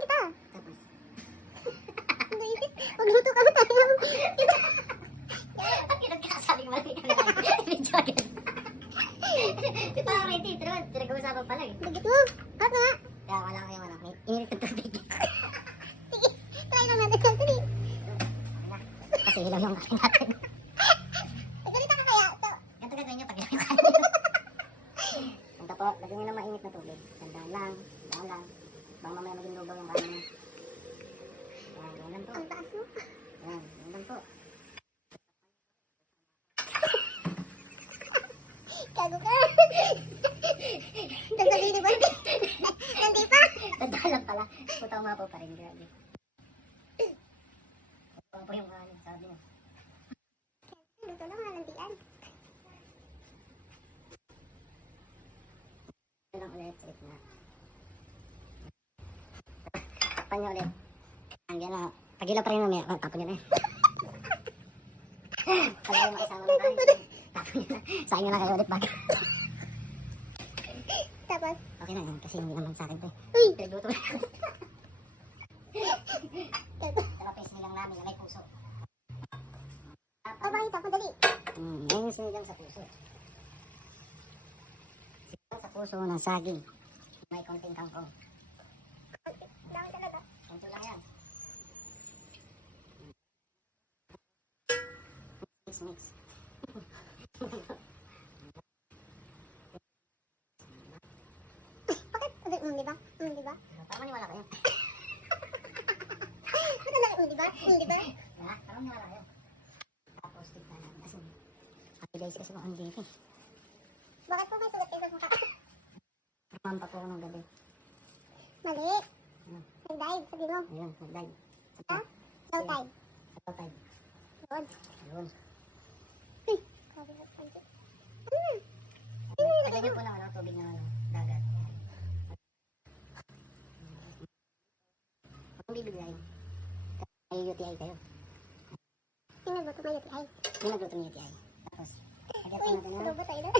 kita. Tapos, Magluto ka ba tayo? bakit nagkakasabi ko malaki ka na lang? Video agad. Di pa ako ready, pero pinag-uusapan pala eh. Dagit mo. Harap nga. Kaya wala kayo wala. Init ng tubig. Sige, try lang natin. Dali. Kasi hilaw yung kain natin. Magsalita ka kaya. Ganito gagawin nyo pag hilaw yung kain. Ganito po, lagyan nyo ng mainit na tubig. Tandaan lang, tandaan lang. Baka mamaya maging lugaw yung kain nyo. Yan, yan lang po. Ang taas mo. Yan, yan lang po. Gago ka. Sasabihin ni Basti. Nandi pa. Tandaan lang pala. Puta umapaw pa rin. Grabe. Umapaw yung kain, sabi nyo. Luto lang, nalandian. Ito lang ulit, sa gitna. Tapan nyo ulit. Hanggang na. Pag-ilaw pa rin mamaya. Tapon nyo na eh. Pag kayo makasama ng kain. Tapon nyo na. Saan nyo na kayo ulit bago. Tapos, Okay na yan. Kasi hindi naman sa akin to eh. uy. Pinagluto na. Tapos, Dalawa pa yung sinigang namin na may puso. oh, bakit ako? Dali. Yan yung sinigang sa puso. Sinigang sa puso ng saging. May konting kangkong. Dami talaga. Ganito lang yan. Mix. Bakit? Diba? Diba? Para maniwala kayo. Ba't ang laki mo, diba? Diba? Ha? Para maniwala kayo. Tapos tignan natin. Kasi happy days kasi kung hindi eh. Bakit po may sugat kayo sa mukha? Mampa po ako ng gabi. Mali. Nag-dive, sabi mo. Ayun, nag-dive. Ha? Low tide. Low tide. Yun. Ayun. Uy, grabe na pansit. Ano na? Lagyan niyo po ng tubig ng dagat. Kung bibigay, may UTI kayo. Tingnan mo, tumayo tayo. Yung nagluto ng UTI. Tapos, lagyan po Uy, natin ng tubo tayo na.